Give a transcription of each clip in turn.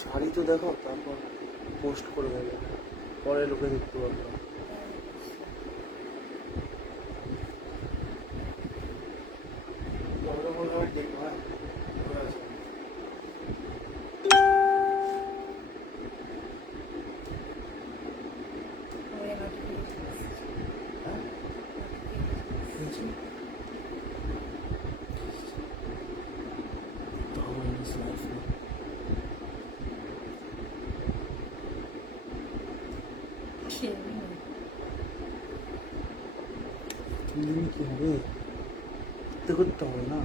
শাড়ি তো দেখো, তারপর পোস্ট করে দেবে, পরে লোকে দেখতে পারবে। কি হবে, করতে হবে না।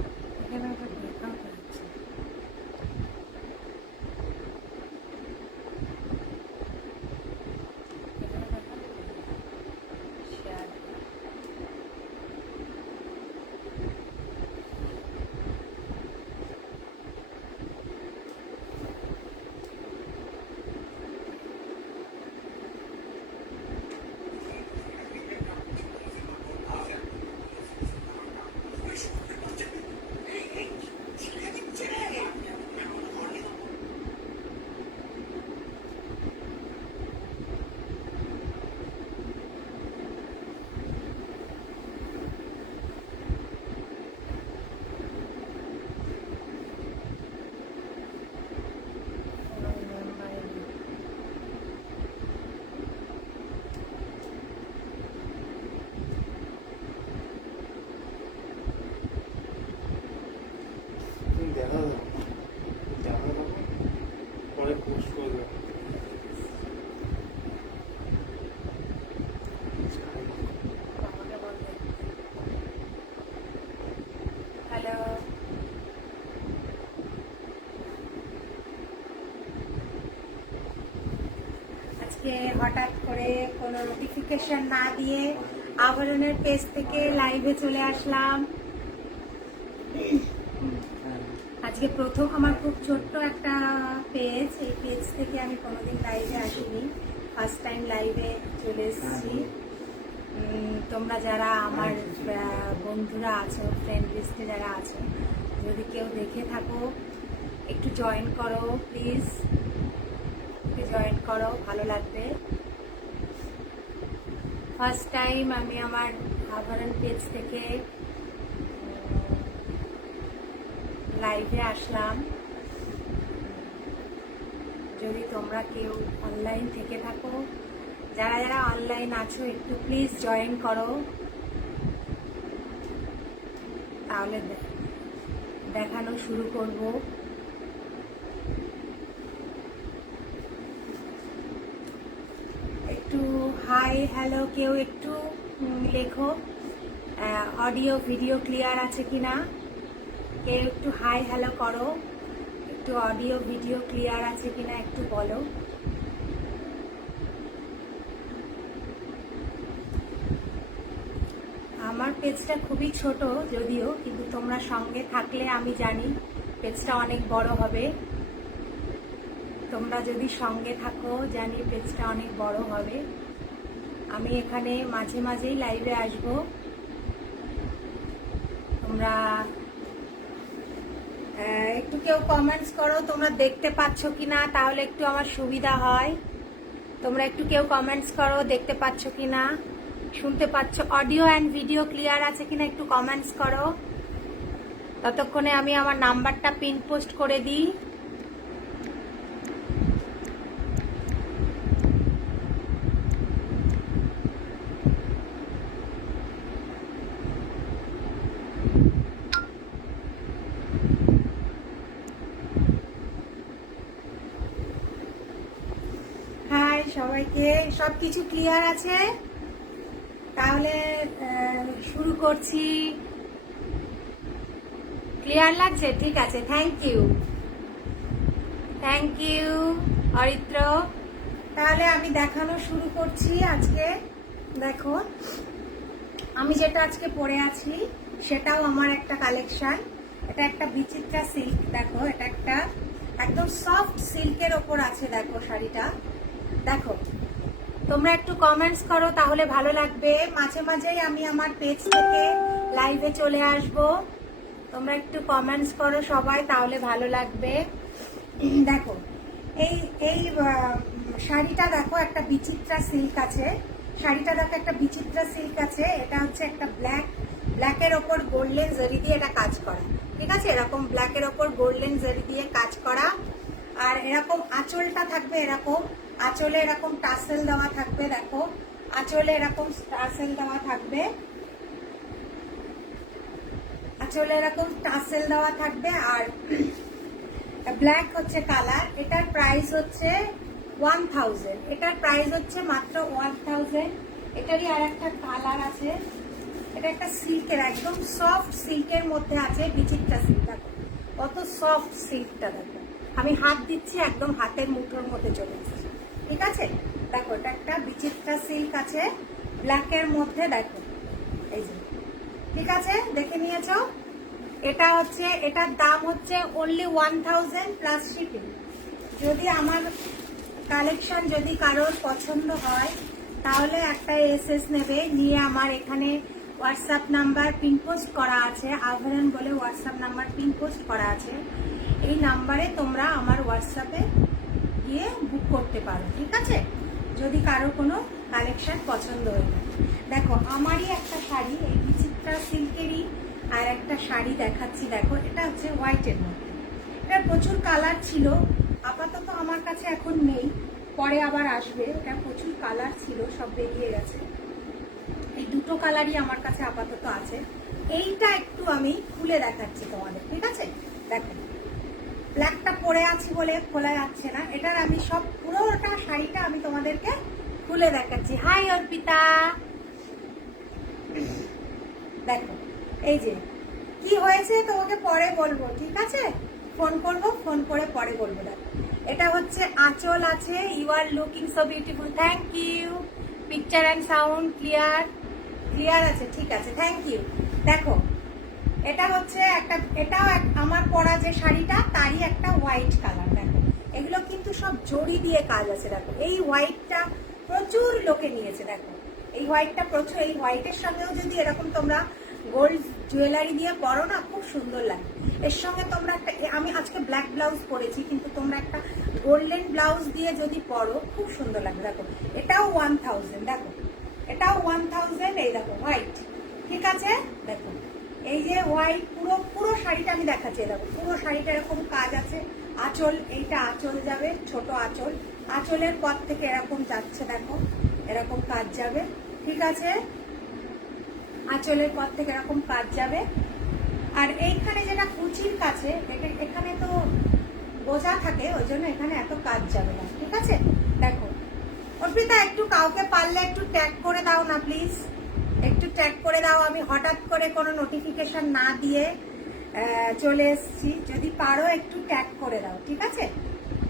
দেখা যাবে, পরে পোস্ট করে দেবে। হ্যালো, আজকে হঠাৎ করে কোনো নোটিফিকেশন না দিয়ে আবরণের পেজ থেকে লাইভে চলে আসলাম। আজকে প্রথম আমার খুব ছোট্ট একটা পেজ, এই পেজ থেকে আমি কোনোদিন লাইভে আসিনি, ফার্স্ট টাইম লাইভে চলে এসেছি। তোমরা যারা আমার বন্ধুরা আছো, ফ্রেন্ড লিস্টে যারা আছো, যদি কেউ দেখে থাকো একটু জয়েন করো প্লিজ, জয়েন করো, ভালো লাগবে। ফার্স্ট টাইম আমি আমার আবরণ পেজ থেকে লাইভে আসলাম। যদি তোমরা কেউ অনলাইন থেকে থাকো, যারা যারা অনলাইন আছো একটু প্লিজ জয়েন করো, তাহলে দেখানো শুরু করব। একটু হাই হ্যালো কেউ একটু লেখো, অডিও ভিডিও ক্লিয়ার আছে কিনা, কেউ একটু হাই হ্যালো করো, একটু অডিও ভিডিও ক্লিয়ার আছে কিনা একটু বলো। আমার পেজটা খুবই ছোট যদিও, কিন্তু তোমরা সঙ্গে থাকলে আমি জানি পেজটা অনেক বড় হবে। তোমরা যদি সঙ্গে থাকো জানি পেজটা অনেক বড় হবে। আমি এখানে মাঝে মাঝেই লাইভে আসবো। তোমরা একটু কেউ কমেন্টস করো তোমরা দেখতে পাচ্ছ কিনা, তাহলে একটু আমার সুবিধা হয়। তোমরা একটু কেউ কমেন্টস করো দেখতে পাচ্ছ কিনা, শুনতে পাচ্ছ, অডিও অ্যান্ড ভিডিও ক্লিয়ার আছে কিনা একটু কমেন্টস করো। ততক্ষণে আমি আমার নাম্বারটা পিন পোস্ট করে দিই। হাই সবাইকে, সবকিছু ক্লিয়ার আছে? তাহলে শুরু করছি। ক্লিয়ার লাগছে? ঠিক আছে, থ্যাংক ইউ অরিত্র। তাহলে আমি দেখানো শুরু করছি। আজকে দেখো আমি যেটা আজকে পরে আছি সেটাও আমার একটা কালেকশন। এটা একটা বিচিত্রা সিল্ক, দেখো এটা একটা একদম সফট সিল্কের ওপর আছে। দেখো শাড়িটা, দেখো তোমরা একটু কমেন্টস করো তাহলে ভালো লাগবে। মাঝে মাঝেই আমি আমার পেজ থেকে লাইভে চলে আসব, তোমরা একটু কমেন্টস করো সবাই, তাহলে ভালো লাগবে। দেখো এই এই শাড়িটা দেখো একটা বিচিত্রা সিল্ক আছে, শাড়িটা দেখো একটা বিচিত্রা সিল্ক আছে। এটা হচ্ছে একটা ব্ল্যাকের ওপর গোল্ডেন জরি দিয়ে এটা কাজ করা, ঠিক আছে? এরকম ব্ল্যাকের ওপর গোল্ডেন জরি দিয়ে কাজ করা। আর এরকম আঁচলটা থাকবে, এরকম আঁচলে এরকম টাসেল দেওয়া থাকবে, দেখো আঁচলে এরকম টাসেল দেওয়া থাকবে, আঁচলে এরকম টাসেল দেওয়া থাকবে। আর ব্ল্যাক হচ্ছে কালার। এটার প্রাইস হচ্ছে 1000, এটার প্রাইস হচ্ছে মাত্র 1000। এটারই আর একটা কালার আছে, এটা একটা সিল্কের, একদম সফট সিল্কের মধ্যে আছে, বিচিত্রা সিল্ক। দেখো কত সফট সিল্কটা, দেখো আমি হাত দিচ্ছি, একদম হাতের মুঠোর মধ্যে চলে এসেছে, ঠিক আছে? দেখো এটা একটা বিচিত্রা সিল্ক আছে ব্ল্যাকের মধ্যে, দেখো এই যে, ঠিক আছে? দেখে নিয়েছো? এটা হচ্ছে, এটার দাম হচ্ছে অনলি 1000 প্লাস শিপিং। যদি আমার কালেকশন যদি কারোর পছন্দ হয় তাহলে একটা এসএস নেবে, নিয়ে আমার এখানে হোয়াটসঅ্যাপ নাম্বার পিনপোস্ট করা আছে, আভরণ বলে হোয়াটসঅ্যাপ নাম্বার পিনপোস্ট করা আছে। এই নাম্বারে তোমরা আমার হোয়াটসঅ্যাপে গিয়ে বুক করতে পারো, ঠিক আছে? যদি কারো কোনো কালেকশন পছন্দ হয়ে যায়। দেখো আমারই একটা শাড়ি, এই বিচিত্রা সিল্কেরই আর একটা শাড়ি দেখাচ্ছি। দেখো এটা হচ্ছে হোয়াইটের মধ্যে, এটা প্রচুর কালার ছিল, আপাতত আমার কাছে এখন নেই, পরে আবার আসবে। এটা প্রচুর কালার ছিল, সব বেরিয়ে গেছে। এই দুটো কালারই আমার কাছে আপাতত আছে। এইটা একটু আমি খুলে দেখাচ্ছি তোমাদের, ঠিক আছে? দেখো ব্ল্যাকটা পরে আছি বলে খোলা যাচ্ছে না, এটার আমি সব পুরোটা শাড়িটা আমি তোমাদেরকে খুলে দেখাচ্ছি। হাই অর্পিতা, দেখো এই যে কি হয়েছে তোমাকে পরে বলবো, ঠিক আছে? ফোন করবো, ফোন করে পরে বলবো। দেখো এটা হচ্ছে আঁচল আছে। You are looking so beautiful, thank you. Picture and sound clear আছে, ঠিক আছে, থ্যাংক ইউ। দেখো এটা হচ্ছে একটা, এটাও আমার পরা যে শাড়িটা তারই একটা হোয়াইট কালার। দেখো এগুলো কিন্তু সব জড়ি দিয়ে কাজ আছে। দেখো এই হোয়াইটটা প্রচুর লোকে নিয়েছে, দেখো এই হোয়াইটটা প্রচুর। এই হোয়াইটের সঙ্গেও যদি এরকম তোমরা গোল্ড জুয়েলারি দিয়ে পরো না, খুব সুন্দর লাগে। এর সঙ্গে তোমরা একটা, আমি আজকে ব্ল্যাক ব্লাউজ পরেছি, কিন্তু তোমরা একটা গোল্ডেন ব্লাউজ দিয়ে যদি পরো খুব সুন্দর লাগবে। দেখো এটাও 1000, দেখো এটাও 1000। এই দেখো হোয়াইট, ঠিক আছে? দেখো এই যে হোয়াইট, পুরো শাড়িটা আমি দেখাচ্ছি। দেখো পুরো শাড়িটা এরকম কাজ আছে। আঁচল, এইটা আঁচল যাবে, ছোট আঁচল, আঁচলের পর থেকে এরকম যাচ্ছে, দেখো এরকম কাজ যাবে, ঠিক আছে? আঁচলের পর থেকে এরকম কাজ যাবে। আর এইখানে যেটা কুচির কাছে, এখানে তো বোঝা থাকে, ওই জন্য এখানে এত কাজ যাবে না, ঠিক আছে? দেখো অর্পিতা একটু কাউকে পারলে একটু ট্যাগ করে দাও না প্লিজ, একটু ট্যাগ করে দাও। আমি হঠাৎ করে কোনো নোটিফিকেশন না দিয়ে চলে এসেছি, যদি পারো একটু ট্যাগ করে দাও, ঠিক আছে?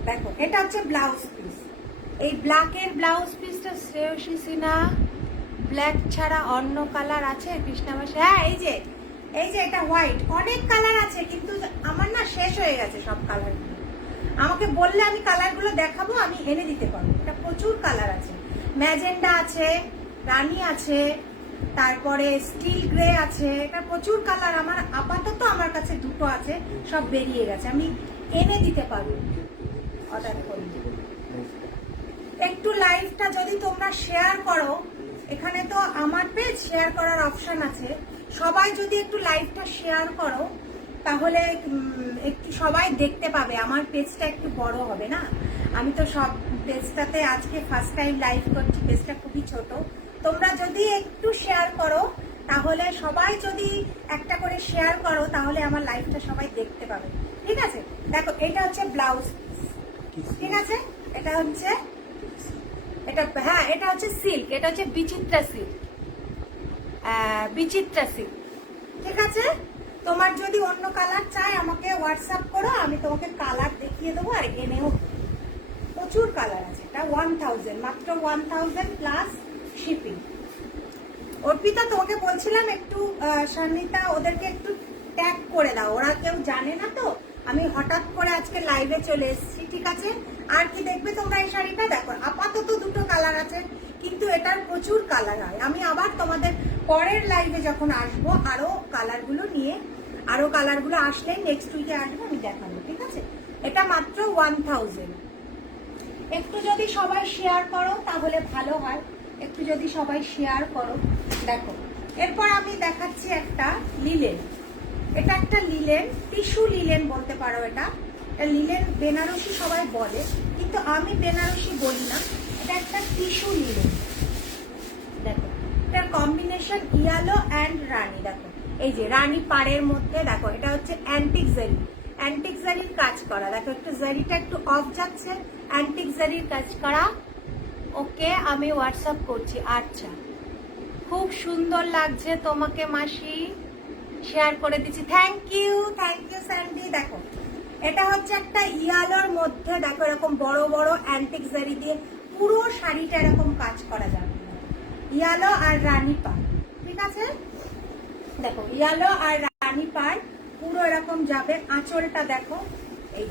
দেখো এটা হচ্ছে ব্লাউজ পিস। এই ব্ল্যাকের ব্লাউজ পিসটা শ্রেয়সী সিনহা, ব্ল্যাক ছাড়া অন্য কালার আছে কৃষ্ণাবাসী? হ্যাঁ এই যে এটা হোয়াইট, অনেক কালার আছে, কিন্তু আমার না শেষ হয়ে গেছে সব কালারগুলো। আমাকে বললে আমি কালারগুলো দেখাবো, আমি এনে দিতে পারবো। এটা প্রচুর কালার আছে, ম্যাজেন্ডা আছে, রানী আছে, তারপরে স্টিল গ্রে আছে, এটা প্রচুর কালার। আমার আপাতত আমার কাছে দুটো আছে, সব বেরিয়ে গেছে, আমি এনে দিতে পারবো অর্ডার করে। একটু লাইভটা যদি তোমরা শেয়ার করো, এখানে তো আমার পেজ শেয়ার করার অপশন আছে, সবাই যদি একটু লাইভটা শেয়ার করো তাহলে একটু সবাই দেখতে পাবে, আমার পেজটা একটু বড় হবে না? আমি তো সব পেজটাতে আজকে ফার্স্ট টাইম লাইভ করছি, পেজটা খুবই ছোট। তোমরা যদি একটু শেয়ার করো, তাহলে সবাই যদি একটা করে শেয়ার করো, তাহলে আমার লাইভটা সবাই দেখতে পাবে, ঠিক আছে? দেখো এটা হচ্ছে ব্লাউজ, ঠিক আছে? এটা হচ্ছে, এটা হ্যাঁ এটা হচ্ছে সিল্ক, এটা হচ্ছে বিচিত্রা সিল্ক, বিচিত্রা সিল্ক, ঠিক আছে? তোমার যদি অন্য কালার চাই আমাকে হোয়াটসঅ্যাপ করো, আমি তোমাকে কালার দেখিয়ে দেবো আর এনেও। প্রচুর কালার আছে। এটা 1000, মাত্র 1000 প্লাস শিপিং। অর্পিতা তোমাকে বলছিলাম একটু সন্নিতা ওদেরকে একটু ট্যাগ করে দাও, ওরা কেউ জানে না তো, আমি হঠাৎ করে আজকে লাইভে চলে এসেছি, ঠিক আছে? আর কি দেখবে তোমরা এই শাড়িটা? দেখো আপাতত দুটো কালার আছে, কিন্তু এটার প্রচুর কালার হয়। আমি আবার তোমাদের পরের লাইভে যখন আসবো আরো কালারগুলো নিয়ে, আরো কালারগুলো আসলে নেক্সট উইকে আসবো, আমি দেখাবো, ঠিক আছে? এটা মাত্র 1000, একটু যদি সবাই শেয়ার করো তাহলে ভালো হয়, একটু যদি সবাই শেয়ার করো। দেখো এরপর আমি দেখাচ্ছি একটা লিলেন। এটা একটা লিলেন, টিস্যু লিলেন বলতে পারো। এটা লিলেন বেনারসি সবাই বলে, কিন্তু আমি বেনারসি বলি না। এটা একটা টিস্যু লিলেন। দেখো এটার কম্বিনেশন ইয়েলো অ্যান্ড রানী। দেখো এই যে রানী পাড়ের মধ্যে, দেখো এটা হচ্ছে অ্যান্টিক জারি, অ্যান্টিক জারির কাজ করা। দেখো একটু জারিটা একটু অফ যাচ্ছে, অ্যান্টিক জারির কাজ করা। ওকে আমি হোয়াটসঅ্যাপ করছি। আচ্ছা খুব সুন্দর লাগছে তোমাকে মাসি, শেয়ার করে দিচ্ছি। Thank you Sandy. দেখো এটা হচ্ছে একটা ইয়ালোর মধ্যে, দেখো এরকম বড় বড় অ্যান্টিক জারি দিয়ে পুরো শাড়িটা এরকম কাজ করা যাবে। ইয়ালো আর রানী পাড়, ঠিক আছে। দেখো ইয়ালো আর রানী পাড় পুরো এরকম যাবে। আঁচলটা দেখো, এই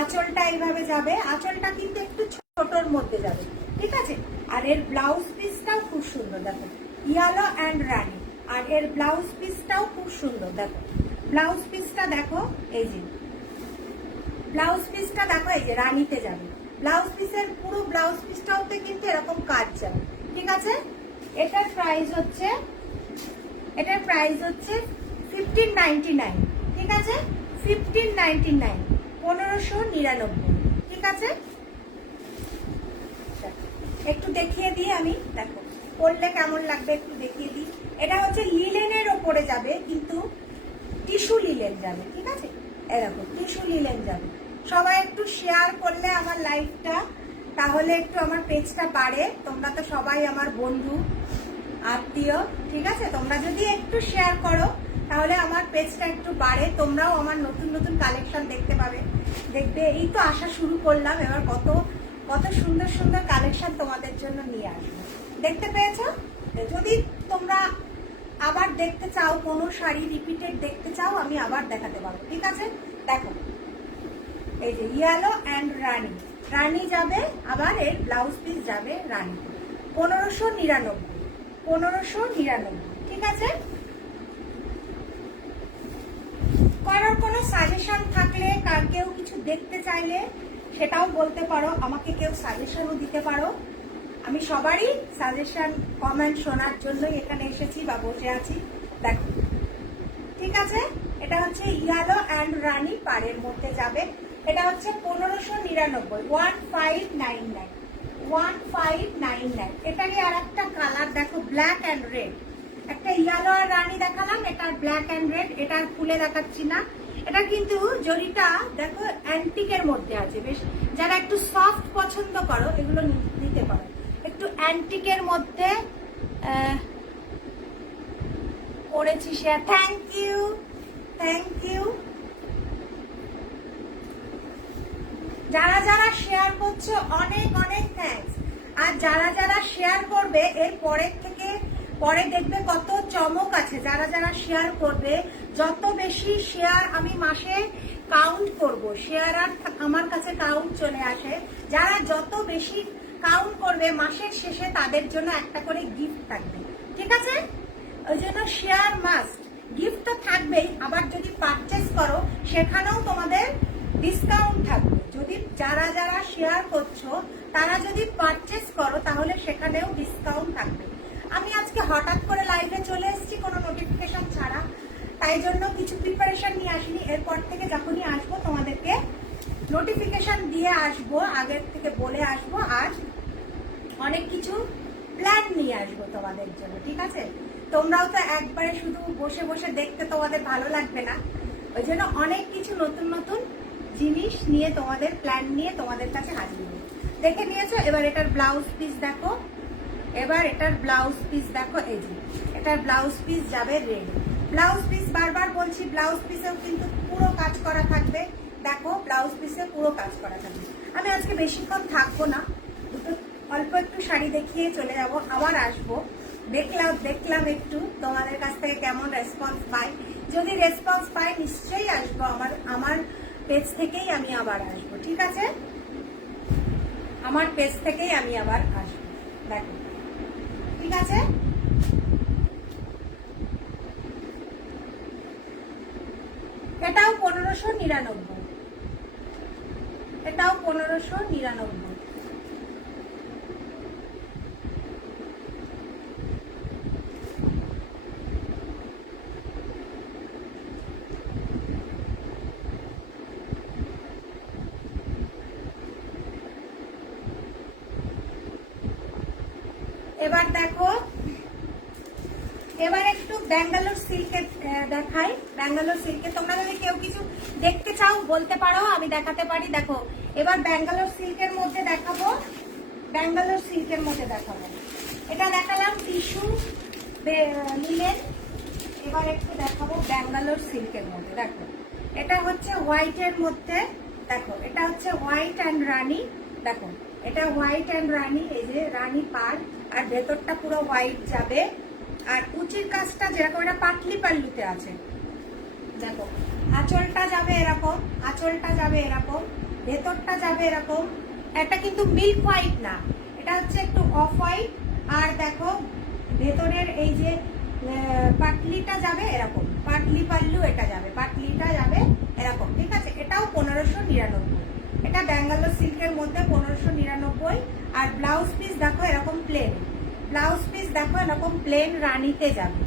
আঁচলটা এইভাবে যাবে। আঁচলটা কিন্তু একটু ছোটর মধ্যে যাবে, ঠিক আছে। আর এর ব্লাউজ পিসটাও খুব সুন্দর। দেখো ইয়ালো অ্যান্ড রানী, আর এর ব্লাউজ পিসটাও খুব সুন্দর। দেখো ব্লাউজ পিসটা দেখো, এই যে ব্লাউজ পিসটা দেখো, এই যে রানীতে যাবে। ব্লাউজ পিসের পুরো ব্লাউজ পিসটাওতে কিন্তু এরকম কাজ যাবে, ঠিক আছে। এটার প্রাইস হচ্ছে 1599, ঠিক আছে। 1599, 1599, ঠিক আছে। একটু দেখিয়ে দিই আমি, দেখো পরলে কেমন লাগবে একটু দেখিয়ে দিই। এটা হচ্ছে লিলেনের ওপরে যাবে, কিন্তু টিস্যু লিলেন যাবে, ঠিক আছে। এরকম টিস্যু লিলেন যাবে। সবাই একটু শেয়ার করলে আমার লাইভটা, তাহলে একটু আমার পেজটা বাড়ে। তোমরা তো সবাই আমার বন্ধু আত্মীয়, ঠিক আছে। তোমরা যদি একটু শেয়ার করো তাহলে আমার পেজটা একটু বাড়ে, তোমরাও আমার নতুন নতুন কালেকশন দেখতে পাবে। দেখবে এই তো আসা শুরু করলাম, এবার কত কত সুন্দর সুন্দর কালেকশন তোমাদের জন্য নিয়ে আসবো। দেখতে পেয়েছো? যদি তোমরা আবার দেখতে চাও, কোনো শাড়ি রিপিটেড দেখতে চাও, আমি আবার দেখাতে পারবো, ঠিক আছে। দেখো এই যে ইয়েলো অ্যান্ড রানী, রানী যাবে, আবার এর ব্লাউজ পিস যাবে রানী। 1599, ঠিক আছে। কারোর কোনো সাজেশন থাকলে, কার কেউ কিছু দেখতে চাইলে সেটাও বলতে পারো, আমাকে কেউ সাজেশনও দিতে পারো। আমি সবারই সাজেশন কমেন্ট শোনার জন্যই এখানে এসেছি বা বসে আছি। দেখো ঠিক আছে, এটা হচ্ছে ইয়েলো অ্যান্ড রানী পাড়ের মধ্যে যাবে। এটা হচ্ছে 1599, 1599। এটারই আর একটা কালার দেখো, ব্ল্যাক অ্যান্ড রেড। একটা ইয়েলো আর রানী দেখালাম, এটা ব্ল্যাক অ্যান্ড রেড। এটা খুলে দেখাচ্ছি না। এটা কিন্তু জরিটা দেখো অ্যান্টিকের মধ্যে আছে, বেশ। যারা একটু সফট পছন্দ করো এগুলো নিতে পারো। একটু অ্যান্টিকের মধ্যে করেছি শেয়ার। Thank you. যারা যারা শেয়ার করছো অনেক অনেক থ্যাঙ্কস। আর যারা যারা শেয়ার করবে এর পরের থেকে পরে দেখবে কত চমক আছে। যারা যারা শেয়ার করবে, যত বেশি শেয়ার আমি মাসে কাউন্ট করব, শেয়ার আর আমার কাছে কাউন্ট চলে আসে। যারা যত বেশি কাউন্ট করবে মাসের শেষে তাদের জন্য একটা করে গিফট থাকবে, ঠিক আছে। ওই জন্য শেয়ার মাস্ট, গিফট তো থাকবেই। আবার যদি পারচেস করো সেখানেও তোমাদের ডিসকাউন্ট থাকবে। যদি যারা যারা শেয়ার করছো তারা যদি পারচেস করো তাহলে সেখানেও ডিসকাউন্ট থাকবে। আমি আজকে হঠাৎ করে লাইভে চলে এসেছি কোনো নোটিফিকেশন ছাড়া, তাই জন্য কিছু প্রিপারেশন নিয়ে আসিনি। এরপর থেকে যখনই আসবো তোমাদেরকে নোটিফিকেশন দিয়ে আসবো, আগের থেকে বলে আসবো। আর অনেক কিছু প্ল্যান নিয়ে আসবো তোমাদের জন্য, ঠিক আছে। তোমরাও তো একবারে শুধু বসে বসে দেখতে তোমাদের ভালো লাগবে না, ওই জন্য অনেক কিছু নতুন নতুন জিনিস নিয়ে, তোমাদের প্ল্যান নিয়ে তোমাদের কাছে হাজির হবো। দেখে নিয়েছো? এবার এটার ব্লাউজ পিস দেখো, এই যে এটার ব্লাউজ পিস যাবে রেড। ব্লাউজ পিস বারবার বলছি, ব্লাউজ পিসেও কিন্তু পুরো কাজ করা থাকবে। দেখো ব্লাউজ পিসে পুরো কাজ করা থাকবে। আমি আজকে বেশিক্ষণ থাকবো না, অল্প একটু শাড়ি দেখিয়ে চলে যাব, আবার আসবো। দেখলাম একটু তোমাদের কাছ থেকে কেমন রেসপন্স পাই। যদি রেসপন্স পাই নিশ্চয়ই আসবো, আমার পেজ থেকেই আমি আবার আসবো, ঠিক আছে। আমার পেজ থেকেই আমি আবার আসবো, দেখো ঠিক আছে। এটাও 1599, এবার দেখো, এবার একটু ব্যাঙ্গালোর সিল্কের দেখাই। ব্যাঙ্গালোর সিল্কে তোমরা যদি কেউ কিছু দেখতে চাও বলতে পারো, আমি দেখাতে পারি। দেখো এবার ব্যাঙ্গালোর সিল্কের মধ্যে দেখাবো, ব্যাঙ্গালোর সিল্কের মধ্যে দেখাবো। এটা দেখালাম টিস্যু লিলেন, এবার একটু দেখাবো ব্যাঙ্গালোর সিল্কের মধ্যে। দেখো এটা হচ্ছে হোয়াইটের মধ্যে, দেখো এটা হচ্ছে হোয়াইট অ্যান্ড রানী। দেখো এটা হোয়াইট অ্যান্ড রানী, এই যে রানী পার, আর ভেতরটা পুরো হোয়াইট যাবে। আর কুচির কাজটা যেরকম, এটা পাটলি পাল্লুতে আছে। দেখো আঁচলটা যাবে এরকম, আঁচলটা যাবে এরকম, ভেতরটা যাবে এরকম। এটা কিন্তু মিল্ক হোয়াইট না, এটা হচ্ছে একটু অফ হোয়াইট। আর দেখো ভেতরের এই যে পাটলিটা যাবে এরকম, পাটলি পাল্লু এটা যাবে, পাটলিটা যাবে এরকম, ঠিক আছে। এটাও 1599, এটা ব্যাঙ্গালোর সিল্কের মধ্যে 1599। আর ব্লাউজ পিস দেখো এরকম প্লেন, ব্লাউজ পিস দেখো এরকম প্লেন রানীতে যাবে,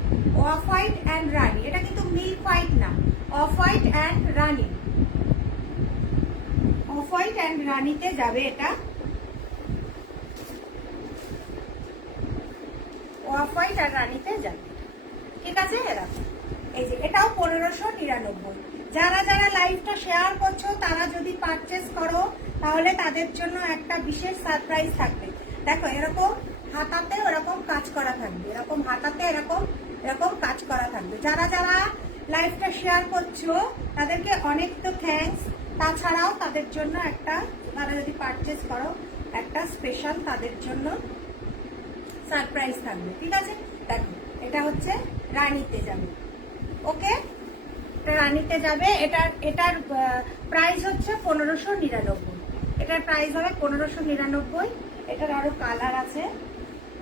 অফ হোয়াইট অ্যান্ড রানী। এটা কিন্তু মিল্ক হোয়াইট না, off white and rani, off white and রানীতে যাবে। এটা অফ হোয়াইট আর রানীতে যাবে, ঠিক আছে। এরকম এই যে এটাও 1599। যারা যারা লাইভটা শেয়ার করছো তারা যদি পারচেস করো তাহলে তাদের জন্য একটা বিশেষ সারপ্রাইজ থাকবে। দেখো এরকম হাতাতে এরকম কাজ করা থাকবে, এরকম হাতাতে এরকম এরকম কাজ করা থাকবে। যারা যারা লাইভটা শেয়ার করছো তাদেরকে অনেক তো থ্যাঙ্কস। তাছাড়াও তাদের জন্য একটা, তারা যদি পারচেস করো একটা স্পেশাল তাদের জন্য সারপ্রাইজ থাকবে, ঠিক আছে। দেখো এটা হচ্ছে রানীতে যাবে, ওকে, এটা রানীতে যাবে। এটার প্রাইস হচ্ছে 1599, এটার প্রাইস হবে 1599। এটার আরো কালার আছে,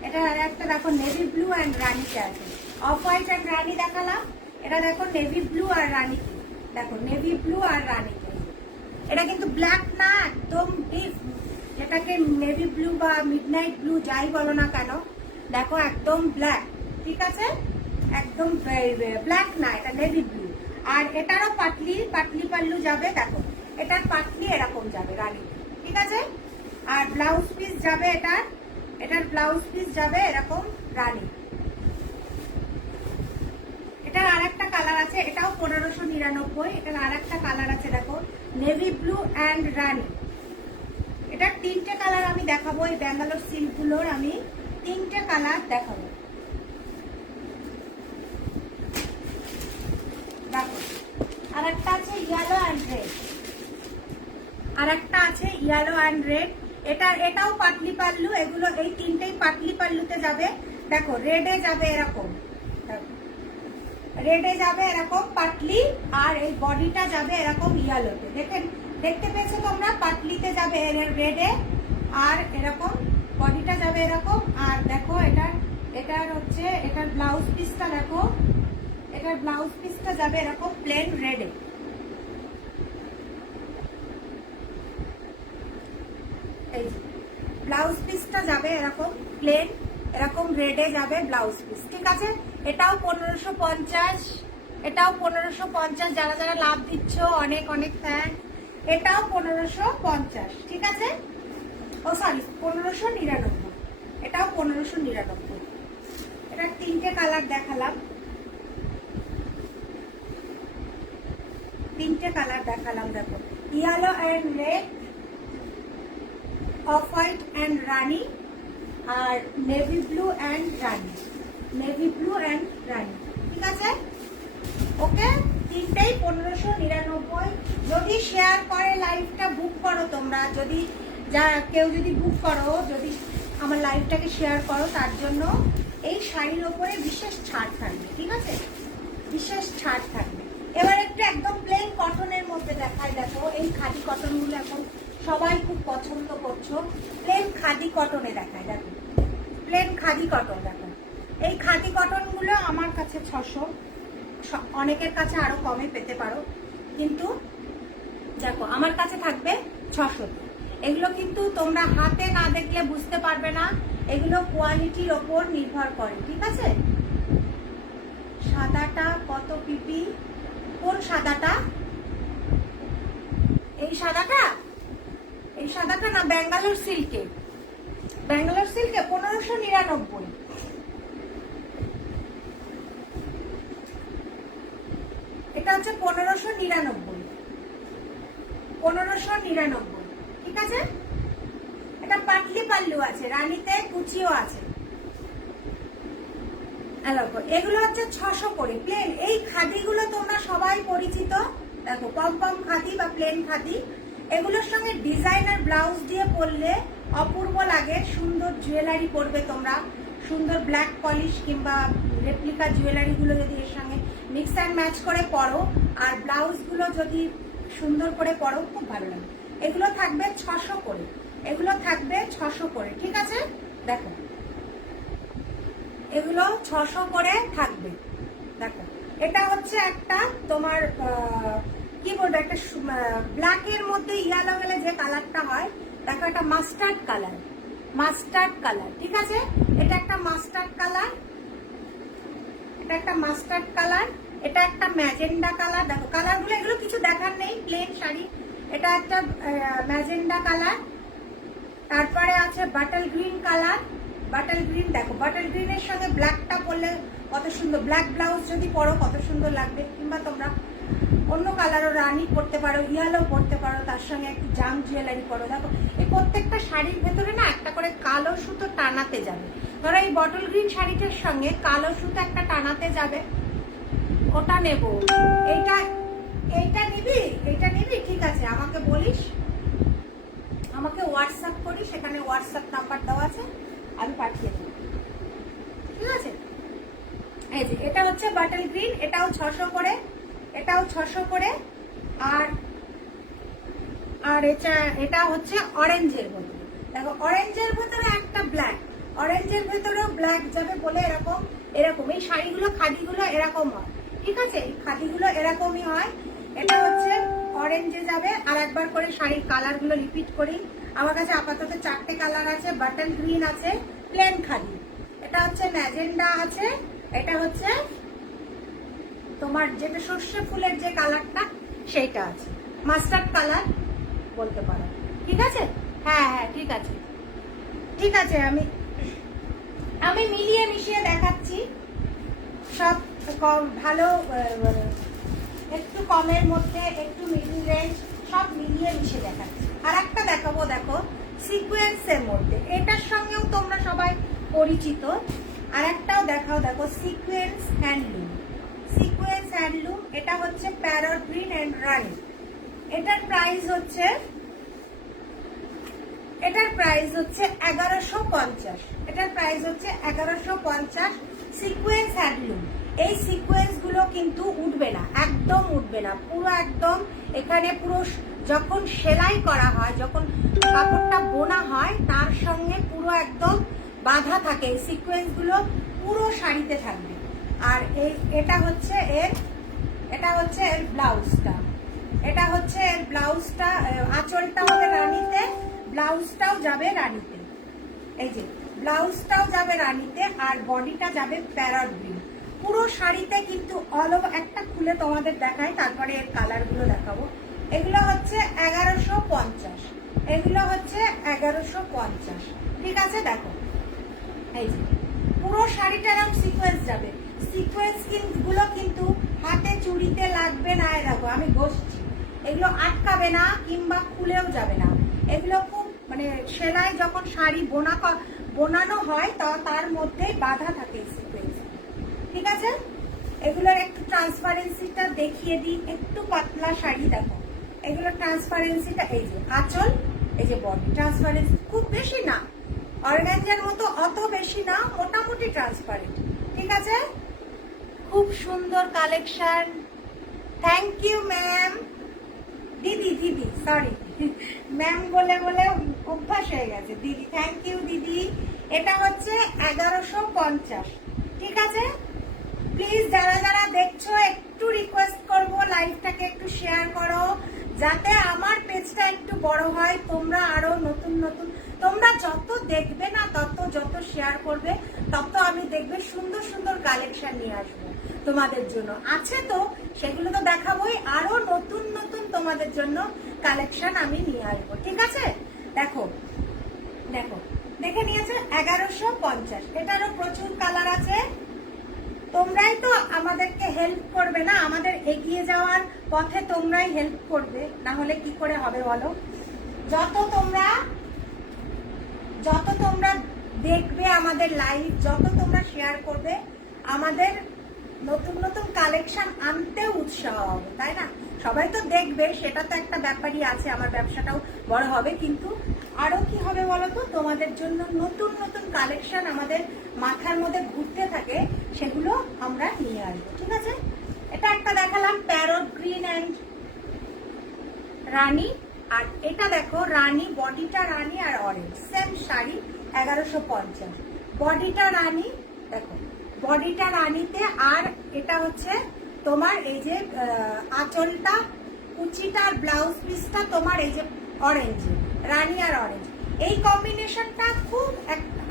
এটা একটা দেখো নেভি ব্লু অ্যান্ড রানীতে আছে, অফ হোয়াইট অ্যান্ড রানী দেখালাম। এটা দেখো নেভি ব্লু আর রানীতে, দেখো নেভি ব্লু আর রানীতে। এটা কিন্তু ব্ল্যাক না, একদম ডিপ, যেটাকে নেভি ব্লু বা মিডনাইট ব্লু যাই বলো না কেন, দেখো একদম ব্ল্যাক, ঠিক আছে, একদম ব্ল্যাক না, এটা নেভি ব্লু। আর এটারও পাটলি পাটলি পাল্লু যাবে, দেখো এটার পাটলি এরকম যাবে রানী, ঠিক আছে। আর ব্লাউজ পিস যাবে এটার, এটার ব্লাউজ পিস যাবে এরকম রানী। এটার আর একটা কালার আছে, এটাও 1599। এটার আর একটা কালার আছে, দেখো নেভি ব্লু অ্যান্ড রানী। এটার 3টে কালার আমি দেখাবো, এই ব্যাঙ্গালোর সিল্ক গুলোর আমি 3টে কালার দেখাবো। দেখো আর একটা আছে ইয়েলো অ্যান্ড রেড, আর একটা আছে ইয়েলো অ্যান্ড রেড। এটাও পাটলি পাল্লু, এগুলো এই 3টেই পাটলি পাল্লুতে যাবে। দেখো রেডে যাবে এরকম, রেডে যাবে এরকম পাটলি, আর এই বডিটা যাবে এরকম ইয়েলোতে। দেখতে পেয়েছো তোমরা, পাটলিতে যাবে রেডে, আর এরকম বডিটা যাবে এরকম। আর দেখো এটার হচ্ছে এটার ব্লাউজ পিসটা দেখো, এটার ব্লাউজ পিসটা যাবে এরকম প্লেন রেডে। এই ব্লাউজ পিসটা যাবে এরকম প্লেন, এরকম রেডে যাবে ব্লাউজ পিস, ঠিক আছে। এটাও 1550, এটাও 1550। যারা যারা লাভ দিচ্ছ অনেক অনেক থ্যাঙ্ক। এটাও 1550, ঠিক আছে। ও সরি 1599, এটাও 1599। এটার 3টে কালার দেখালাম, 3টে কালার দেখালাম। দেখো yellow and red, off white and rani, আর navy blue and rani, navy blue and rani, ঠিক আছে, ওকে। 3টেই 1599। যদি শেয়ার করে লাইভটা বুক করো তোমরা, যদি কেউ যদি বুক করো, যদি আমার লাইভটাকে শেয়ার করো, তার জন্য এই শাড়ির ওপরে বিশেষ ছাড় থাকবে, ঠিক আছে, বিশেষ ছাড় থাকবে। এবার একটু একদম প্লেন কটনের মধ্যে দেখাই। দেখো এই খাদি কটনগুলো এখন সবাই খুব পছন্দ করছো, প্লেন খাদি কটনে দেখায়। দেখো প্লেন খাদি কটন, দেখো এই খাদি কটনগুলো আমার কাছে 600, অনেকের কাছে আরো কমে পেতে পারো, কিন্তু দেখো আমার কাছে থাকবে 600। এগুলো কিন্তু তোমরা হাতে না দেখলে বুঝতে পারবে না, এগুলো কোয়ালিটির ওপর নির্ভর করে, ঠিক আছে। সাদাটা কত পিপি? কোন সাদাটা? এই সাদাটা, এই সাদাটা না ব্যাঙ্গালোর সিল্কে, ব্যাঙ্গালোর সিল্কে 1599। এটা হচ্ছে 1599, 1599, ঠিক আছে। এটা পাটলি পাল্লু আছে, রানীতে কুচিও আছে। এগুলো হচ্ছে 600 করে প্লেন। এই খাদিগুলো তোমরা সবাই পরিচিত, দেখো পম পম খাদি বা প্লেন খাদি। এগুলোর সঙ্গে ডিজাইনার ব্লাউজ দিয়ে পরলে অপূর্ব লাগে। সুন্দর জুয়েলারি পরবে তোমরা, সুন্দর ব্ল্যাক পলিশ কিংবা রেপ্লিকা জুয়েলারি গুলো যদি এর সঙ্গে মিক্স অ্যান্ড ম্যাচ করে পরো, আর ব্লাউজ গুলো যদি সুন্দর করে পরো, খুব ভালো লাগে। এগুলো থাকবে 600 করে, এগুলো থাকবে 600 করে, ঠিক আছে। দেখো এগুলো 600 করে থাকবে। দেখো এটা হচ্ছে একটা তোমার কি বলবো, একটা ব্ল্যাক এর মধ্যে ইয়েলো গেলে যে কালারটা হয়, দেখো এটা মাস্টার্ড কালার, মাস্টার্ড কালার, ঠিক আছে। এটা একটা মাস্টার্ড কালার, এটা একটা মাস্টার্ড কালার, এটা একটা ম্যাজেন্ডা কালার। দেখো কালারগুলো এগুলো কিছু দেখার নেই, প্লেন শাড়ি। এটা একটা ম্যাজেন্ডা কালার, তারপরে আছে bottle green colour, bottle green. দেখো বাটল গ্রিনের সঙ্গে ব্ল্যাকটা পরলে কত সুন্দর, ব্ল্যাক ব্লাউজ যদি পরো কত সুন্দর লাগবে। কিংবা তোমরা অন্য কালারও রানী পরতে পারো, ইয়েলো পরতে পারো, তার সঙ্গে একটু জাম জুয়েলারি পরো। দেখো এই প্রত্যেকটা শাড়ির ভেতরে না একটা করে কালো সুতো টানাতে যাবে। ধরো এই বটল গ্রিন শাড়িটার সঙ্গে কালো সুতো একটা টানাতে যাবে, ওটা নেব। এইটা এইটা নিবি, এইটা নিবি, ঠিক আছে। আমাকে বলিস, আমাকে হোয়াটসঅ্যাপ করিস, সেখানে হোয়াটসঅ্যাপ নাম্বার দেওয়া আছে, আমি পাঠিয়ে দেবো, ঠিক আছে। এই যে এটা হচ্ছে বাটল গ্রিন, এটাও 600 করে, এটাও 600 করে। আর আর এটা হচ্ছে অরেঞ্জের ভেতরে। দেখো অরেঞ্জের ভেতরে একটা ব্ল্যাক, অরেঞ্জের ভেতরেও ব্ল্যাক যাবে বলে এরকম এরকম এই শাড়িগুলো খাদিগুলো এরকম হয়, ঠিক আছে। এই খাদিগুলো এরকমই হয়। এটা হচ্ছে অরেঞ্জে যাবে। আর একবার করে শাড়ির কালারগুলো রিপিট করি। আমার কাছে আপাতত 4টে কালার আছে, বাটল গ্রিন আছে, প্লেন খাদি, এটা হচ্ছে ম্যাজেন্ডা আছে, এটা হচ্ছে তোমার যেটা সর্ষে ফুলের যে কালারটা সেইটা আছে, মাস্টার্ড কালার বলতে পারো, ঠিক আছে। হ্যাঁ হ্যাঁ ঠিক আছে, ঠিক আছে। আমি মিলিয়ে মিশিয়ে দেখাচ্ছি সব, ভালো একটু কমের মধ্যে, একটু মিডিল রেঞ্জ, সব মিলিয়ে মিশিয়ে দেখাচ্ছি। আর একটা দেখাবো, দেখো সিকোয়েন্সের মধ্যে, এটার সঙ্গেও তোমরা সবাই পরিচিত। আর একটাও দেখাও, দেখো সিকোয়েন্স হ্যান্ডলুম, সিকোয়েন্স হ্যান্ডলুম। এটা হচ্ছে প্যারট গ্রিন এন্ড রানি। এটার প্রাইস হচ্ছে 1150, এটার প্রাইস হচ্ছে 1150। Sequence handloom. এই সিকোয়েন্স গুলো কিন্তু উঠবে না, একদম উঠবে না, পুরো একদম এখানে পুরো যখন সেলাই করা হয়, যখন কাপড়টা বোনা হয়, তার সঙ্গে পুরো একদম বাঁধা থাকে। এই সিকোয়েন্স গুলো পুরো শাড়িতে থাকবে। আর এটা হচ্ছে এর ব্লাউজটা, এটা হচ্ছে এর ব্লাউজটা। আঁচলটা হবে রানীতে, ব্লাউজটাও যাবে রানীতে। এই যে ব্লাউজটাও যাবে রানীতে, আর বডিটা যাবে প্যারট গ্রিন। পুরো শাড়িতে কিন্তু অল ওভার, একটা খুলে তোমাদের দেখাই, তারপরে এর কালার গুলো দেখাবো। এগুলো হচ্ছে 1150, এগুলো হচ্ছে 1150, ঠিক আছে। দেখো এই যে পুরো শাড়িটা এরকম সিকোয়েন্স যাবে। সিকোয়েন্স গুলো কিন্তু হাতে চুড়িতে লাগবে না। দেখো আমি ঘষছি, এগুলো আটকাবে না কিংবা খুলেও যাবে না। এগুলো খুব মানে সেলাই যখন শাড়ি বোনানো হয় তার মধ্যেই বাঁধা থাকে সিকোয়েন্স, ঠিক আছে। এগুলোর একটু ট্রান্সপারেন্সিটা দেখিয়ে দিই, একটু পাতলা শাড়ি। দেখো এগুলো ট্রান্সপারেন্সিটা, এই যে আঁচল, এই যে বডি, ট্রান্সপারেন্সি খুব বেশি না, অর্গানজার মতো অত বেশি না, মোটামুটি ট্রান্সপারেন্ট, ঠিক আছে। খুব সুন্দর কালেকশন। থ্যাংক ইউ ম্যাম, দিদি সরি, ম্যাম বলে বলে অভ্যাস হয়ে গেছে, দিদি। থ্যাংক ইউ দিদি। এটা হচ্ছে 1150, ঠিক আছে। প্লিজ যারা যারা দেখছো একটু রিকোয়েস্ট করবো, লাইভটাকে একটু শেয়ার করো, যাতে আমার পেজটা একটু বড় হয়। তোমরা আরো নতুন নতুন, তোমরা যত দেখবে না, যত শেয়ার করবে, তত আমি দেখবে সুন্দর সুন্দর কালেকশন নিয়ে আসবো তোমাদের জন্য। আছে তো সেগুলো তো দেখাবোই, আরো নতুন নতুন তোমাদের জন্য কালেকশন আমি নিয়ে আসবো, ঠিক আছে। দেখো দেখো দেখে নিয়েছো 1150। এটারও প্রচুর কালার আছে। তোমরাই তো আমাদেরকে হেল্প করবে না, আমাদের এগিয়ে যাওয়ার পথে তোমরাই হেল্প করবে, না হলে কি করে হবে বলো। যত তোমরা দেখবে আমাদের লাইভ, যত তোমরা শেয়ার করবে, আমাদের নতুন নতুন কালেকশন আনতে উৎসাহ হবে, তাই না? সবাই তো দেখবে, সেটা তো একটা ব্যাপারই আছে, আমার ব্যবসাটাও বড় হবে, কিন্তু আরো কি হবে বলো তো, তোমাদের জন্য নতুন নতুন কালেকশন আমাদের মাথার মধ্যে ঘুরতে থাকে, সেগুলো আমরা নিয়ে আসবো, ঠিক আছে? এটা একটা দেখালাম প্যারট গ্রিন অ্যান্ড রানী, আর এটা দেখো রানী, বডিটা রানী আর অরেঞ্জ, সেম শাড়ি 1150। বডিটা রানী, দেখো বডিটা রানীতে, আর এটা হচ্ছে তোমার এই যে আঁচলটা, কুচিটা আর ব্লাউজ পিসটা তোমার এই যে অরেঞ্জ, রানী আর অরেঞ্জ, এই কম্বিনেশনটা খুব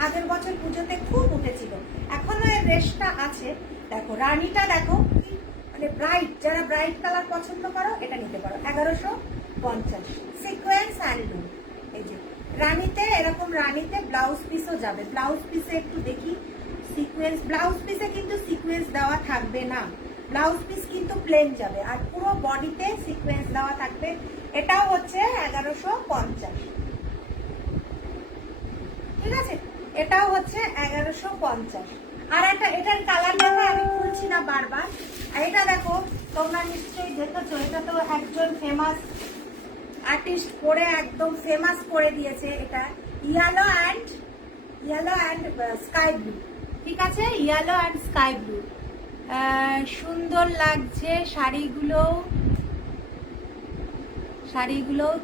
আগের বছর পুজোতে খুব উঠেছিল, এখনো এর রেশটা আছে। দেখো রানীটা দেখো কি মানে ব্রাইট, যারা ব্রাইট কালার পছন্দ করো এটা নিতে পারো, 1150। সিকোয়েন্স হ্যান্ডলুম, এই যে রানীতে এরকম, রানীতে ব্লাউজ পিসও যাবে, ব্লাউজ পিসে একটু দেখি সিকোয়েন্স, ব্লাউজ পিসে কিন্তু সিকোয়েন্স দেওয়া থাকবে না, ব্লাউজ পিস কিন্তু প্লেন যাবে, আর পুরো বডিতে সিকোয়েন্স দেওয়া থাকবে। এটাও হচ্ছে 1150, ঠিক আছে? এটাও হচ্ছে 1150। আর এটার কালার দেখো, আমি খুলছি না বারবার। আর এটা দেখো, তোমরা নিশ্চয়ই দেখেছো, এটা তো একজন ফেমাস আর্টিস্ট পরে একদম ফেমাস করে দিয়েছে। এটা ইয়েলো অ্যান্ড স্কাই ব্লু, ঠিক আছে? ইয়েলো অ্যান্ড স্কাই ব্লু, সুন্দর লাগছে শাড়িগুলো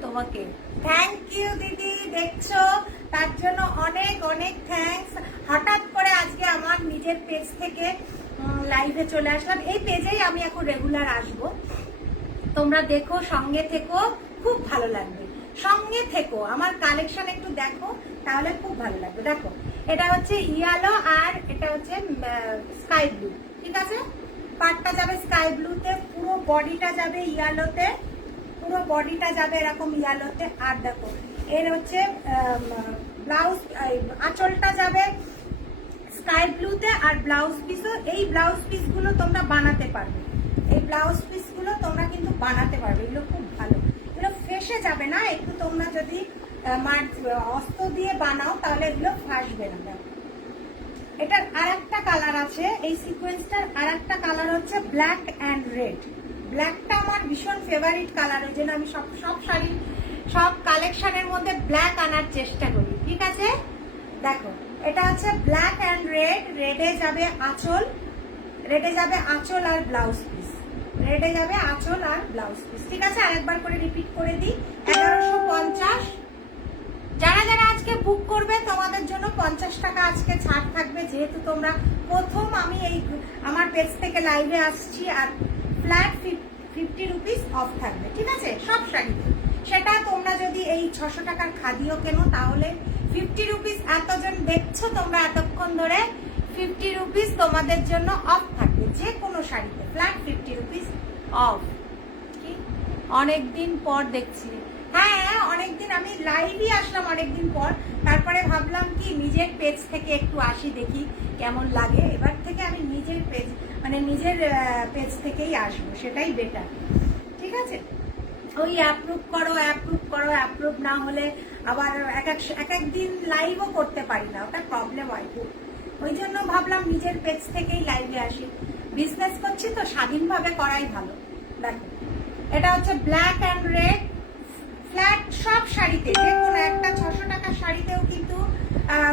তোমাকে। থ্যাংক ইউ দিদি, দেখছো তার জন্য অনেক অনেক থ্যাঙ্কস। হঠাৎ করে আজকে আমার নিজের পেজ থেকে লাইভে চলে আসলাম, এই পেজেই আমি এখন রেগুলার আসবো। তোমরা দেখো, সঙ্গে থেকো, খুব ভালো লাগবে। সঙ্গে থেকো, আমার কালেকশন একটু দেখো, তাহলে খুব ভালো লাগবে। দেখো এটা হচ্ছে ইয়েলো আর এটা হচ্ছে স্কাই ব্লু, ঠিক আছে? পাটটা যাবে স্কাই ব্লুতে, পুরো বডিটা যাবে ইয়েলোতে, পুরো বডিটা যাবে এরকম ইয়েলোতে। আর দেখো এর হচ্ছে ব্লাউজ, আঁচলটা যাবে স্কাই ব্লুতে, আর ব্লাউজ পিসও, এই ব্লাউজ পিসগুলো তোমরা বানাতে পারবে, এই ব্লাউজ পিসগুলো তোমরা কিন্তু বানাতে পারবে, এগুলো খুব ভালো, এগুলো ফেসে যাবে না। একটু তোমরা যদি অস্ত দিয়ে বানাও তাহলে এগুলো ফাঁসবে না। এটার আর একটা কালার আছে, এই সিকোয়েন্সটার আর একটা কালার হচ্ছে ব্ল্যাক অ্যান্ড রেড। ব্ল্যাকটা আমার ভীষণ ফেভারিট কালার, ওই জন্য আমি সব শাড়ি, সব কালেকশনের মধ্যে ব্ল্যাক আনার চেষ্টা করি, ঠিক আছে? দেখো এটা হচ্ছে ব্ল্যাক অ্যান্ড রেড, রেডে যাবে আঁচল আর ব্লাউজ পিস, রেডে যাবে আঁচল আর ব্লাউজ পিস, ঠিক আছে? আরেকবার করে রিপিট করে দিই, 1150। যারা যারা আজকে বুক করবে তোমাদের জন্য 50 টাকা আজকে ছাড় থাকবে, যেহেতু তোমরা প্রথম আমি এই আমার পেজ থেকে লাইভে আসছি, আর ফ্ল্যাট 50 রুপিস অফ থাকবে, ঠিক আছে? সব শাড়িতে, সেটা তোমরা যদি এই 600 টাকার খাদিও কেনো তাহলে 50 রুপিস, এতজন দেখছো তোমরা এতক্ষণ ধরে, 50 রুপিস তোমাদের জন্য অফ থাকবে, যে কোনো শাড়িতে ফ্ল্যাট 50 রুপিস অফ। কি অনেকদিন পর দেখছি, হ্যাঁ অনেকদিন আমি লাইভই আসলাম অনেকদিন পর, তারপরে ভাবলাম কি নিজের পেজ থেকে একটু আসি, দেখি কেমন লাগে। এবার থেকে আমি নিজের পেজ, মানে নিজের পেজ থেকেই আসবো, সেটাই বেটার, ঠিক আছে? ওই অ্যাপ্রুভ করো, না হলে আবার এক একদিন লাইভও করতে পারি না, ওটা প্রবলেম হয় খুব, ওই জন্য ভাবলাম নিজের পেজ থেকেই লাইভে আসি। বিজনেস করছি তো, স্বাধীনভাবে করাই ভালো। দেখো এটা হচ্ছে ব্ল্যাক অ্যান্ড রেড, ফ্ল্যাট সব শাড়িতে, যে কোনো একটা 600 টাকার শাড়িতেও কিন্তু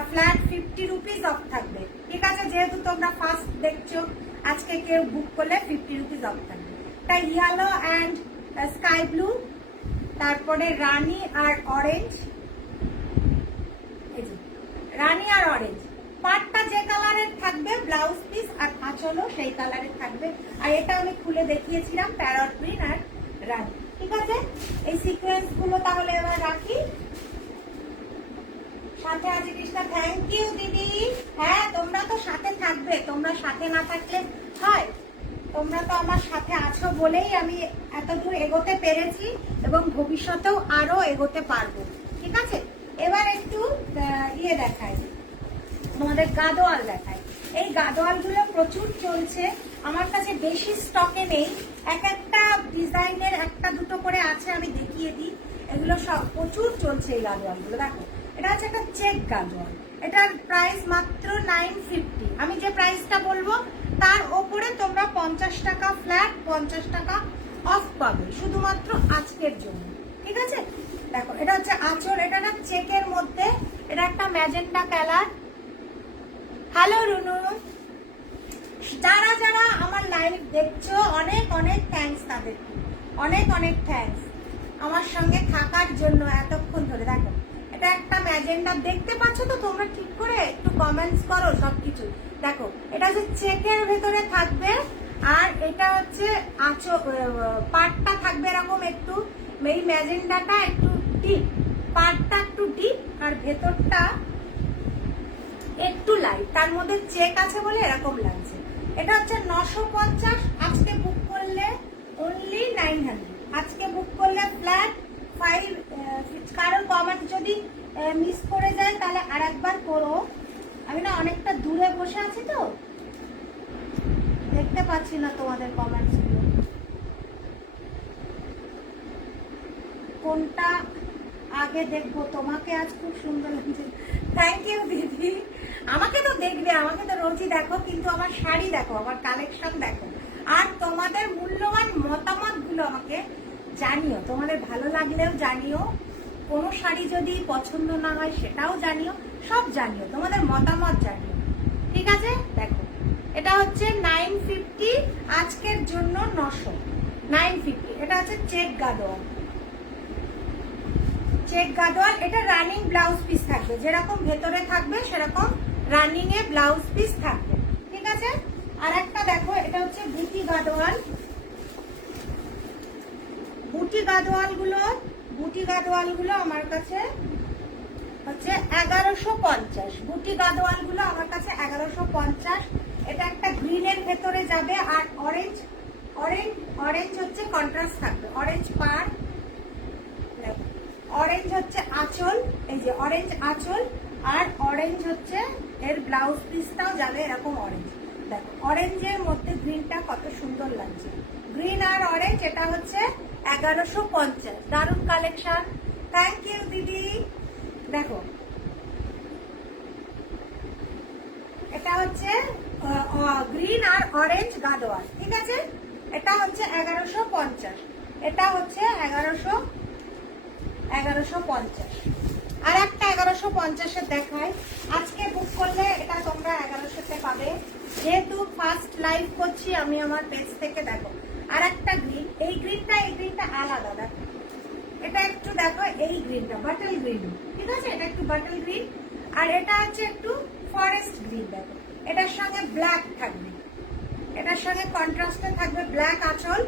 ফ্ল্যাট 50 রুপিস অফ থাকবে, ঠিক আছে? যেহেতু তোমরা ফার্স্ট দেখছো, আজকে কেউ বুক করলে 50 রুপিস অফ থাকবে। তাই ইয়েলো অ্যান্ড স্কাই ব্লু, তারপরে রানী আর অরেঞ্জ, এই যে রানী আর অরেঞ্জ, পাটটা যে কালারের থাকবে, ব্লাউজ পিস আর আঁচলও সেই কালারের থাকবে। আর এটা আমি খুলে দেখিয়েছিলাম প্যারট গ্রিন আর রানী, ঠিক আছে? এই সিকোয়েন্স গুলো তাহলে এবার রাখি। সাথে আছে কৃষ্ণা, থ্যাংক ইউ দিদি। হ্যাঁ তোমরা তো সাথে থাকবে, তোমরা সাথে না থাকলে হয়? তোমরা তো আমার সাথে আছো বলেই আমি এতদূর এগোতে পেরেছি, এবং ভবিষ্যতেও আরো এগোতে পারবো, ঠিক আছে? এবার একটু ইয়ে দেখাই, তোমাদের গাদোয়াল দেখায়। এই গাদোয়ালগুলো প্রচুর চলছে আমার কাছে, বেশি স্টকে নেই, এক একটা ডিজাইনের একটা দুটো করে আছে, আমি দেখিয়ে দিই। এগুলো সব প্রচুর চলছে এই গাদোয়ালগুলো। দেখো এটা হচ্ছে একটা চেক গাদোয়াল, এটার প্রাইস মাত্র 950। আমি যে প্রাইসটা বলবো তার ওপরে তোমরা 50 টাকা ফ্ল্যাট, 50 টাকা অফ পাবে শুধুমাত্র আজকের জন্য, ঠিক আছে? দেখো এটা হচ্ছে আঁচল, এটা না চেকের মধ্যে, এটা একটা ম্যাজেন্টা কালার। হ্যালো রুনু, যারা যারা আমার লাইভ দেখছো অনেক অনেক থ্যাঙ্কস, তাদেরকে অনেক অনেক থ্যাঙ্কস আমার সঙ্গে থাকার জন্য এতক্ষণ ধরে। দেখো এটা একটা ম্যাজেন্ডা, দেখতে পাচ্ছ তো তোমরা ঠিক করে? একটু কমেন্টস করো সবকিছু। দেখো এটা হচ্ছে চেকের ভেতরে থাকবে, আর এটা হচ্ছে পাটটা থাকবে এরকম একটু, এই ম্যাজেন্ডাটা একটু ডিপ, পাটটা একটু ডিপ আর ভেতরটা একটু লাইট, তার মধ্যে চেক আছে বলে এরকম লাগছে। এটা হচ্ছে 950, আজকে বুক করলে অনলি 900, আজকে বুক করলে ফ্ল্যাট 5। কারোর কমেন্ট যদি মিস করে যায় তাহলে আর একবার করো, আমি না অনেকটা দূরে বসে আছি তো দেখতে পাচ্ছি না তোমাদের কমেন্টস গুলো, কোনটা আগে দেখবো। তোমাকে আজ খুব সুন্দর লাগছে, থ্যাংক ইউ দিদি। আমাকে তো দেখবে, আমাকে তো রোজই দেখো, কিন্তু আমার শাড়ি দেখো, আমার কালেকশন দেখো, আর তোমাদের মূল্যবান মতামত গুলো আমাকে জানিও, তোমাদের ভালো লাগলেও জানিও, কোনো শাড়ি যদি পছন্দ না হয় সেটাও জানিও, সব জানিও, তোমাদের মতামত জানিও, ঠিক আছে? দেখো এটা হচ্ছে 950, আজকের জন্য 900, 950। এটা হচ্ছে চেক গাদোয়াল, চেক গাদোয়াল। এটা রানিং ব্লাউজ পিস থাকবে, যেরকম ভেতরে থাকবে সেরকম রানিং এ ব্লাউজ পিস থাকবে, ঠিক আছে? আর একটা দেখো, এটা হচ্ছে বুটি গাদোয়াল। বুটি গাদোয়াল গুলো আমার কাছে হচ্ছে 1150, বুটি গাদোয়াল গুলো আমার কাছে 1150। এটা একটা গ্রিনের ভেতরে যাবে, আর অরেঞ্জ অরেঞ্জ অরেঞ্জ হচ্ছে কন্ট্রাস্ট থাকবে, অরেঞ্জ পার, অরেঞ্জ হচ্ছে আঁচল, এই যে অরেঞ্জ আঁচল, আর অরেঞ্জ হচ্ছে এর ব্লাউজ পিসটাও যাবে এরকম অরেঞ্জ। দেখো অরেঞ্জের মধ্যে গ্রিনটা কত সুন্দর লাগছে, গ্রিন আর অরেঞ্জ। এটা হচ্ছে 1150, দারুণ কালেকশন, থ্যাংক ইউ দিদি। দেখো এটা হচ্ছে গ্রিন আর অরেঞ্জ গাদোয়াল, ঠিক আছে? এটা হচ্ছে 1150, এটা হচ্ছে 1150। আর একটা 1150 দেখায়, আজকে বুক করলে এটা তোমরা 1100-তে পাবে, যেহেতু ফার্স্ট লাইভ করছি আমি আমার পেজ থেকে। দেখো আর একটা গ্রিন, এই গ্রিনটা আলাদা, দেখো এটা একটু দেখো, এই গ্রিনটা বাটল গ্রিন, ঠিক আছে? এটা একটু বাটল গ্রিন, আর এটা হচ্ছে একটু ফরেস্ট গ্রিন। দেখো এটার সঙ্গে ব্ল্যাক থাকবে, এটার সঙ্গে কন্ট্রাস্টে থাকবে ব্ল্যাক আঁচল,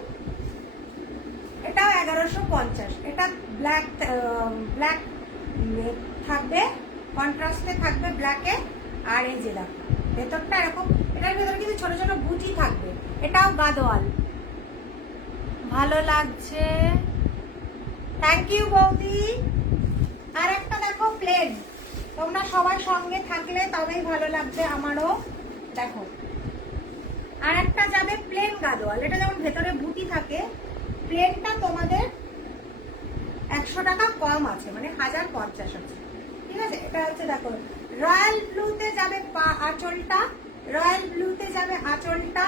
এটাও 1150। এটা ব্ল্যাক থাকবে, কন্ট্রাস্টে থাকবে ব্ল্যাকে, আর এই যে দেখো ভেতরটা এরকম, এটার ভেতরে কিন্তু ছোট ছোট বুটি থাকবে, এটাও গাদোয়াল, ভালো লাগছে, থ্যাংক ইউ বৌদি। আর একটা দেখো প্লেন, তোমরা সবার সঙ্গে থাকলে তবেই ভালো লাগবে আমারও। দেখো আর একটা যাবে প্লেন গাদোয়াল, এটা যেমন ভেতরে বুটি থাকে, প্লেনটা তোমাদের 100 টাকা কম আছে, মানে 1050 আছে, ঠিক আছে? এটা হচ্ছে দেখো রয়্যাল ব্লুতে যাবে আঁচলটা, রয়্যাল ব্লুতে যাবে আঁচলটা,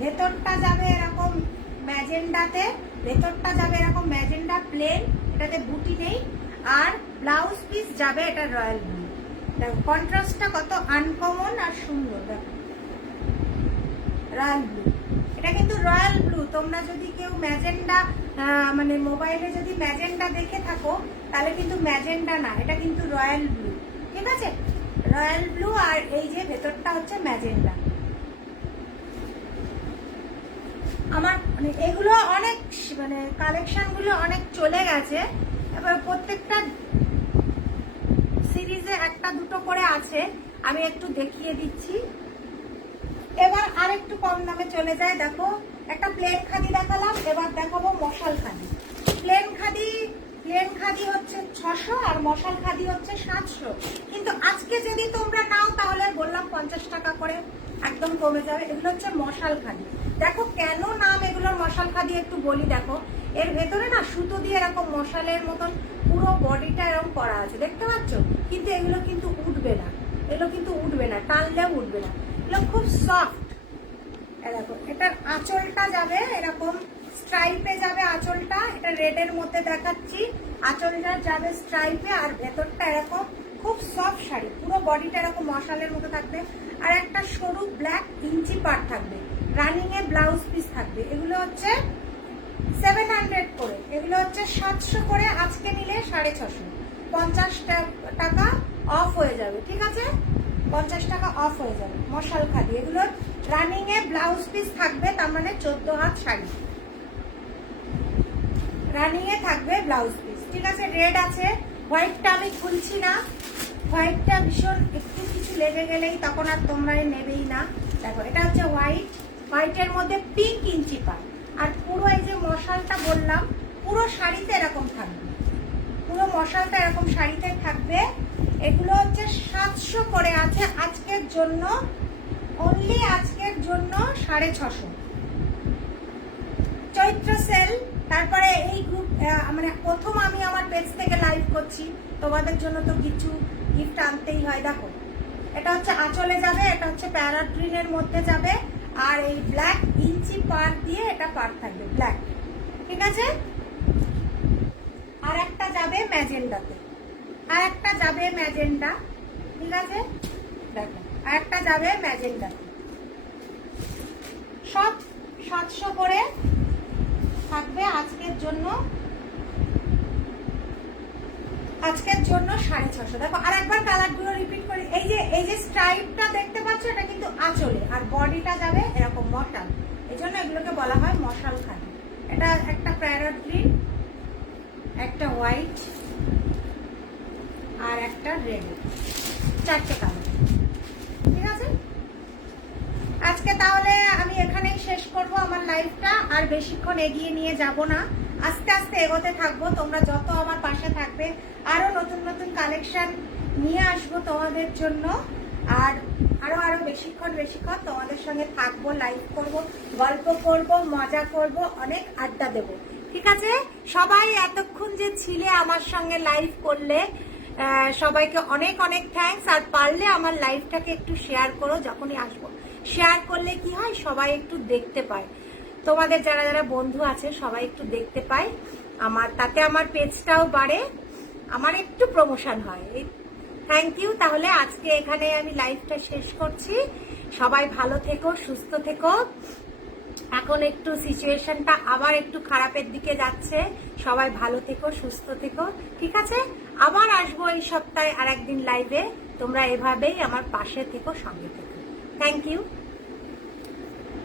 ভেতরটা যাবে এরকম ম্যাজেন্ডাতে, ভেতরটা যাবে এরকম ম্যাজেন্ডা প্লেন, এটাতে বুটি নেই, আর ব্লাউজ পিস যাবে এটা রয়্যাল ব্লু। দেখো কন্ট্রাস্টটা কত আনকমন আর সুন্দর, দেখো রয়্যাল ব্লু, এটা কিন্তু রয়্যাল ব্লু। তোমরা যদি কেউ ম্যাজেন্ডা মানে মোবাইলে যদি ম্যাজেন্ডা দেখে থাকো তাহলে কিন্তু ম্যাজেন্ডা না, এটা কিন্তু রয়্যাল ব্লু, ঠিক আছে? রয়্যাল ব্লু, আর এই যে ভেতরটা হচ্ছে ম্যাজেন্ডা। আমার মানে এগুলো অনেক, মানে কালেকশন গুলো অনেক চলে গেছে, এবার প্রত্যেকটা সিরিজে একটা দুটো করে আছে, আমি একটু দেখিয়ে দিচ্ছি। এবার আর একটু কম দামে চলে যায়, দেখো একটা প্লেন খাদি দেখালাম, এবার দেখাবো মশাল খাদি। প্লেন খাদি প্লেন খাদি হচ্ছে 600 আর মশাল খাদি হচ্ছে 700। কিন্তু আজকে যদি তোমরা নাও তাহলে বললাম 50 টাকা করে একদম কমে যাবে। এগুলো হচ্ছে মশাল খাদি। দেখো কেন নাম এগুলোর মশাল খাদি একটু বলি। দেখো এর ভেতরে না সুতো দিয়ে এরকম মশালের মতন পুরো বডিটা এরকম করা আছে, দেখতে পাচ্ছ? কিন্তু এগুলো কিন্তু উঠবে না, এগুলো কিন্তু উঠবে না, টানলেও উঠবে না, এগুলো খুব সফট। এরকম এটার আঁচলটা যাবে এরকম স্ট্রাইপে যাবে আঁচলটা, এটা রেডের মধ্যে দেখাচ্ছি। আঁচলটা যাবে স্ট্রাইপে আর ভেতরটা এরকম খুব সফট শাড়ি, পুরো বডিটা এরকম মশালের মতো থাকবে। আর একটা সরু ব্ল্যাক ইঞ্চি পার থাকবে, রানিং এ ব্লাউজ পিস থাকবে। এগুলো হচ্ছে 700 করে, এগুলো হচ্ছে 700 করে। আজকে নিলে 650, 50 টাকা অফ হয়ে যাবে, ঠিক আছে? 50 টাকা অফ হয়ে যাবে। মশাল খাদি, এগুলো রানিং এ ব্লাউজ পিস থাকবে, তার মানে 14 হাত শাড়ি রানিং এ থাকবে ব্লাউজ পিস, ঠিক আছে? রেড আছে, হোয়াইটটা আমি খুলছি না, হোয়াইটটা ভীষণ একটু কিছু লেগে গেলেই তখন আর তোমরা নেবেই না। দেখো এটা হচ্ছে হোয়াইট, হোয়াইটের মধ্যে পিঙ্ক ইঞ্চি পার। আর পুরো এই যে মশালটা বললাম পুরো শাড়িতে এরকম থাকবে, পুরো মশালটা এরকম শাড়িতে থাকবে। এগুলো হচ্ছে 700 করে আছে আজকের জন্য, অনলি আজকের জন্য 650। চৈত্র সেল। তারপরে এই গ্রুপ মানে প্রথম আমি আমার পেজ থেকে লাইভ করছি, তোমাদের জন্য তো কিছু গিফট আনতেই হয়। দেখো এটা হচ্ছে আঁচলে যাবে, এটা হচ্ছে প্যারট গ্রিনের মধ্যে যাবে, আর এই ব্ল্যাক ইঞ্চি পার দিয়ে এটা পার থাকবে ব্ল্যাক, ঠিক আছে? আর একটা যাবে ম্যাজেন্ডাতে, আর একটা যাবে ম্যাজেন্ডা, ঠিক আছে? দেখো আর একটা যাবে ম্যাজেন্ডাতে। সব 700 করে থাকবে আজকের জন্য, আজকের জন্য 650। দেখো আর একবার কালারগুলো রিপিট করি। এই যে স্ট্রাইপটা দেখতে পাচ্ছ, এটা কিন্তু আঁচলে, আর বডিটা যাবে এরকম মশাল, এই জন্য এগুলোকে বলা হয় মশাল খাদি। এটা একটা প্যারট গ্রিন, একটা হোয়াইট আর একটা রেড, 4টে কালার, ঠিক আছে? আজকে তাহলে আমি এখানেই শেষ করব আমার লাইফটা, আর বেশিক্ষণ এগিয়ে নিয়ে যাব না, আস্তে আস্তে এগোতে থাকবো। তোমরা যত আমার পাশে থাকবে আরো নতুন নতুন কালেকশন নিয়ে আসবো তোমাদের জন্য, আর আরো বেশিক্ষণ তোমাদের সঙ্গে থাকবো, লাইভ করব, গল্প করব, মজা করব, অনেক আড্ডা দেব, ঠিক আছে? সবাই এতক্ষণ যে ছিলে আমার সঙ্গে লাইভ করলে, সবাইকে অনেক অনেক থ্যাঙ্কস। আর পারলে আমার লাইভটাকে একটু শেয়ার করো, যখনই আসবো শেয়ার করলে কি হয়, সবাই একটু দেখতে পায়, তোমাদের যারা যারা বন্ধু আছে সবাই একটু দেখতে পায় আমার, তাতে আমার পেজটাও বাড়ে, আমার একটু প্রমোশন হয়। Thank you. তাহলে আজকে এখানে আমি লাইভটা শেষ করছি। সবাই ভালো থেকো, সুস্থ থেকো। এখন একটু সিচুয়েশনটা আবার একটু খারাপের দিকে যাচ্ছে, সবাই ভালো থেকো, সুস্থ থেকো, ঠিক আছে? আবার আসবো এই সপ্তাহে আর একদিন লাইভে, তোমরা এভাবেই আমার পাশে থেকো, সঙ্গে থেকো। Thank you.